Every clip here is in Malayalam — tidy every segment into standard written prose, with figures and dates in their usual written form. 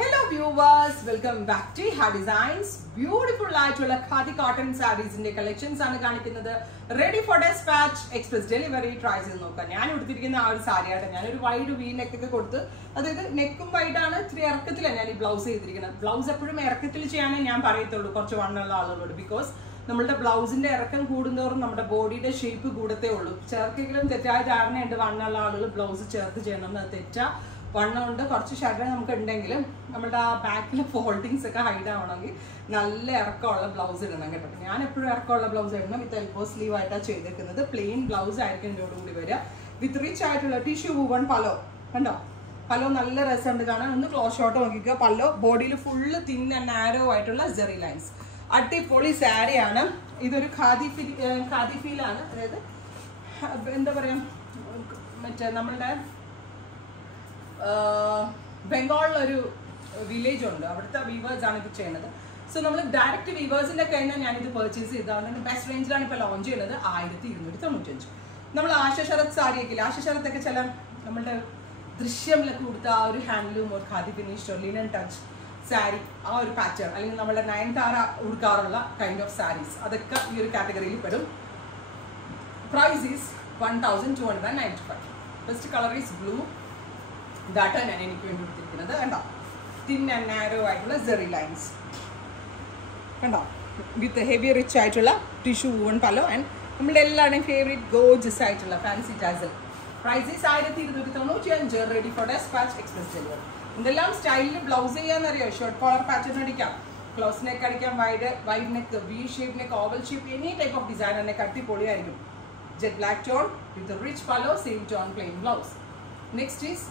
Hello viewers, welcome back to Ha Designs. Beautiful ആയിട്ടുള്ള ഖാദി കോട്ടൺ സാരീസിന്റെ കളക്ഷൻസ് ആണ് കാണിക്കുന്നത്. Ready for despatch express delivery. Try ചെയ്ത് നോക്കാം. ഞാൻ എടുത്തിരിക്കുന്ന ആ ഒരു സാരിയായിട്ട് ഞാനൊരു വൈഡ് വി നെക്ക് ഒക്കെ കൊടുത്ത്, അതായത് നെക്കും വൈഡാണ്, ഇത്തിരി ഇറക്കത്തിലാണ് ഞാൻ ഈ ബ്ലൗസ് ചെയ്തിരിക്കുന്നത്. ബ്ലൗസ് എപ്പോഴും ഇറക്കത്തിൽ ചെയ്യാനേ ഞാൻ പറയത്തുള്ളൂ കുറച്ച് വണ്ണുള്ള ആളുകളോട്. ബിക്കോസ് നമ്മളുടെ ബ്ലൗസിന്റെ ഇറക്കം കൂടുന്നതോറും നമ്മുടെ ബോഡിയുടെ ഷേപ്പ് കൂടത്തേ ഉള്ളൂ. ചേർക്കെങ്കിലും തെറ്റായ ധാരണയുണ്ട്, വണ്ണുള്ള ആളുകൾ ബ്ലൗസ് ചേർത്ത് ചെയ്യണം, അത് തെറ്റാ. വണ്ണമുണ്ട്, കുറച്ച് ഷർട്ട് നമുക്ക് ഉണ്ടെങ്കിലും നമ്മുടെ ആ ബാക്കിലെ ഫോൾഡിങ്സ് ഒക്കെ ഹൈഡ് ആവണമെങ്കിൽ നല്ല ഇറക്കമുള്ള ബ്ലൗസ് ഇടണം കേട്ടോ. ഞാൻ എപ്പോഴും ഇറക്കമുള്ള ബ്ലൗസ് ഇടണം. വിത്ത് എൽബോ സ്ലീവ് ആയിട്ടാണ് ചെയ്തേക്കുന്നത്. പ്ലെയിൻ ബ്ലൗസ് ആയിരിക്കും ഇതിനോട് കൂടി വരിക. വിത്ത് റിച്ച് ആയിട്ടുള്ള ടിഷ്യൂ വൂവൺ പലോ കണ്ടോ. പലോ നല്ല രസമുണ്ട് കാണാൻ. ഒന്ന് ക്ലോസ് ഷോട്ട് നോക്കിക്കുക. പല്ലോ ബോഡിയിൽ ഫുള്ള് തിൻ ആൻഡ് നാരോ ആയിട്ടുള്ള ജെറി ലൈൻസ്. അടിപൊളി സാരിയാണ്. ഇതൊരു ഖാദി ഫീലാണ്. അതായത് എന്താ പറയാ, മറ്റേ നമ്മളുടെ ബംഗാളിലൊരു വില്ലേജ് ഉണ്ട്, അവിടുത്തെ വീവേഴ്സ് ആണ് ഇത് ചെയ്യുന്നത്. സോ നമ്മൾ ഡയറക്റ്റ് വീവേഴ്സിന്റെ കയ്യിൽ നിന്ന് ഞാനിത് പർച്ചേസ് ചെയ്തതാണ്. ബെസ്റ്റ് റേഞ്ചിലാണ് ഇപ്പോൾ ലോഞ്ച് ചെയ്യുന്നത്. 1295. നമ്മൾ ആശ ശരത് സാരിയൊക്കെ ഇല്ല, ആശ ശരത്തൊക്കെ ചില നമ്മളുടെ ദൃശ്യമിലൊക്കെ കൊടുത്ത ആ ഒരു ഹാൻഡ്ലൂം ഒരു khadi finish linen touch sari, ആ ഒരു പാറ്റേൺ, അല്ലെങ്കിൽ നമ്മുടെ നയൻതാര ഉടുക്കാറുള്ള കൈൻഡ് ഓഫ് സാരീസ്, അതൊക്കെ ഈ ഒരു കാറ്റഗറിയിൽ പെടും. Price is 1295. First colour is blue. ഇതായിട്ടാണ് ഞാൻ എനിക്ക് വേണ്ടി കൊടുത്തിരിക്കുന്നത്. കണ്ടോ, തിൻ ആൻഡ് നാരോ ആയിട്ടുള്ള ജെറി ലൈൻസ് കണ്ടോ, വിത്ത് ഹെവി റിച്ച് ആയിട്ടുള്ള ടിഷ്യൂ വൂവൺ പലോ ആൻഡ് നമ്മുടെ എല്ലാവരുടെയും ഫേവറേറ്റ് ഗോർജസ് ആയിട്ടുള്ള fancy tassel. Price is 1295. Ready for despatch express delivery. എന്തെല്ലാം സ്റ്റൈലിൽ ബ്ലൗസ് ചെയ്യാന്നറിയോ? ഷോർട്ട് കോളർ പാറ്റേൺ അടിക്കാം, ക്ലോസ് നെക്ക് അടിക്കാം, wide neck, V shape neck, oval shape, any type of design neck അടിപൊളിയായിരിക്കും. Jet black tone with rich pallu, same tone plain blouse. Next is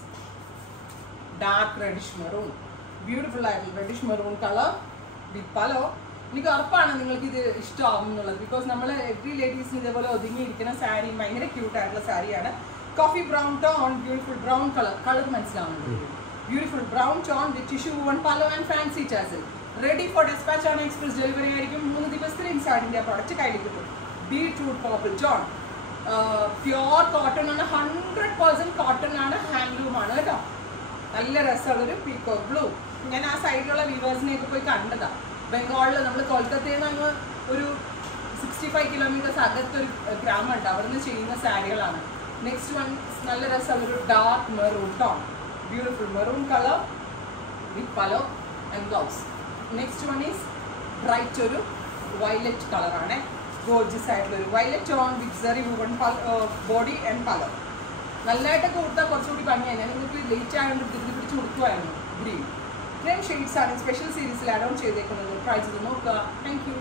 dark reddish maroon. Beautiful ആയിട്ടുള്ള reddish maroon colour with pallu. എനിക്ക് ഉറപ്പാണ് നിങ്ങൾക്ക് ഇത് ഇഷ്ടമാവും എന്നുള്ളത്. ബിക്കോസ് നമ്മൾ എവറി ലേഡീസിന് ഇതേപോലെ ഒതുങ്ങിയിരിക്കുന്ന സാരി ഭയങ്കര ക്യൂട്ടായിട്ടുള്ള സാരിയാണ്. Coffee brown tone, beautiful brown colour മനസ്സിലാവുന്നുണ്ട്. Beautiful brown tone with tissue woven pallu and fancy tassel. Ready for despatch ആണ്. എക്സ്പ്രസ് ഡെലിവറി ആയിരിക്കും. 3 ദിവസത്തിൽ ഇൻസാഡിൻ്റെ പ്രോഡക്റ്റ് കയ്യിൽ കിട്ടും. Beetroot purple tone, pure cotton ആണ്, 100% കോട്ടൺ ആണ്, ഹാൻഡ്ലൂം ആണ് കേട്ടോ. നല്ല രസമുള്ളൊരു പീക്കോക്ക് ബ്ലൂ. ഞാൻ ആ സൈഡിലുള്ള വീവേഴ്സിനെയൊക്കെ പോയി കണ്ടതാണ്. ബംഗാളിൽ നമ്മൾ കൊൽക്കത്തയിൽ നിന്ന് അങ്ങ് ഒരു 65 കിലോമീറ്റേഴ്സ് അകത്തൊരു ഗ്രാമമുണ്ട്, അവിടെ നിന്ന് ചെയ്യുന്ന സാരികളാണ്. നെക്സ്റ്റ് വൺ നല്ല രസമുള്ളൊരു dark maroon tone, beautiful maroon colour with pallu and blouse. Next one is bright ഒരു വയലറ്റ് കളറാണ്, ഗോർജിയസ് ആയിട്ടുള്ളൊരു violet tone with zari woven body and pallu. നല്ലതായിട്ടൊക്കെ കൊടുത്താൽ കുറച്ചുകൂടി ഭംഗിയാണ്. ഞാൻ നിങ്ങൾക്ക് ലേറ്റ് ആയതുകൊണ്ട് തിരിഞ്ഞ് പിടിച്ച് കൊടുക്കുമായിരുന്നു. ഗ്രീൻ. ഇത്രയും ഷെയ്ഡ്സ് ആണ് സ്പെഷ്യൽ സീരീസിൽ ആഡ് ഓൺ ചെയ്തേക്കുന്നത്. ട്രൈ ചെയ്ത് നോക്കുക. Thank you.